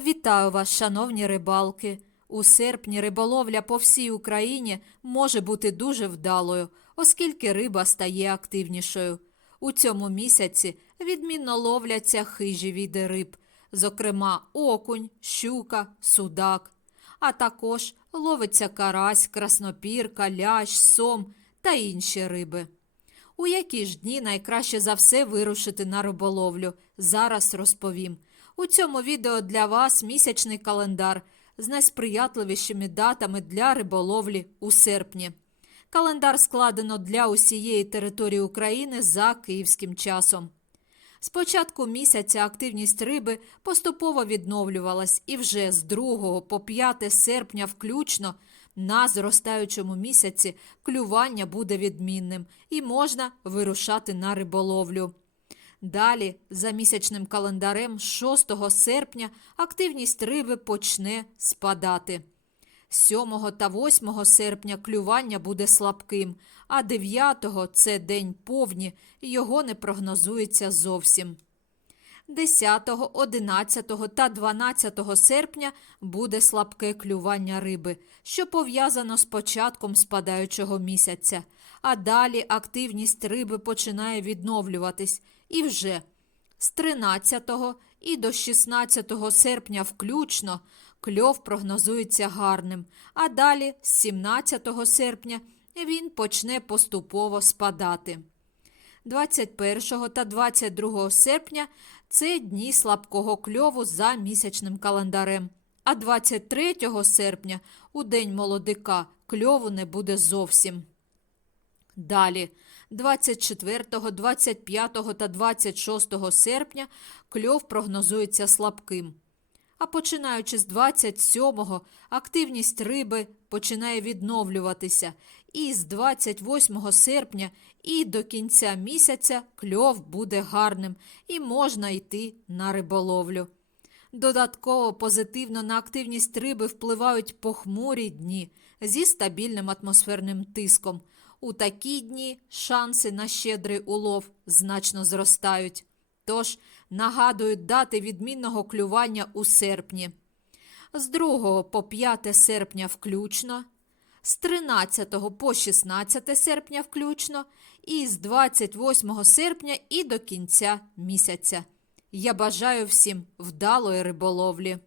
Вітаю вас, шановні рибалки. У серпні риболовля по всій Україні може бути дуже вдалою, оскільки риба стає активнішою. У цьому місяці відмінно ловляться хижі види риб, зокрема окунь, щука, судак. А також ловиться карась, краснопірка, лящ, сом та інші риби. У які ж дні найкраще за все вирушити на риболовлю? Зараз розповім. У цьому відео для вас місячний календар з найсприятливішими датами для риболовлі у серпні. Календар складено для усієї території України за київським часом. З початку місяця активність риби поступово відновлювалась і вже з 2 по 5 серпня включно на зростаючому місяці клювання буде відмінним і можна вирушати на риболовлю. Далі, за місячним календарем, 6 серпня активність риби почне спадати. 7 та 8 серпня клювання буде слабким, а 9 це день повні, його не прогнозується зовсім. 10, 11 та 12 серпня буде слабке клювання риби, що пов'язано з початком спадаючого місяця, а далі активність риби починає відновлюватись. І вже з 13 і до 16 серпня включно кльов прогнозується гарним, а далі з 17 серпня він почне поступово спадати. 21 та 22 серпня це дні слабкого кльову за місячним календарем. А 23 серпня, у день молодика, кльову не буде зовсім. Далі, 24, 25 та 26 серпня кльов прогнозується слабким. А починаючи з 27-го, активність риби починає відновлюватися, і з 28 серпня і до кінця місяця кльов буде гарним і можна йти на риболовлю. Додатково позитивно на активність риби впливають похмурі дні зі стабільним атмосферним тиском. У такі дні шанси на щедрий улов значно зростають. Тож нагадують дати відмінного клювання у серпні. З 2 по 5 серпня включно, з 13 по 16 серпня включно і з 28 серпня і до кінця місяця. Я бажаю всім вдалої риболовлі.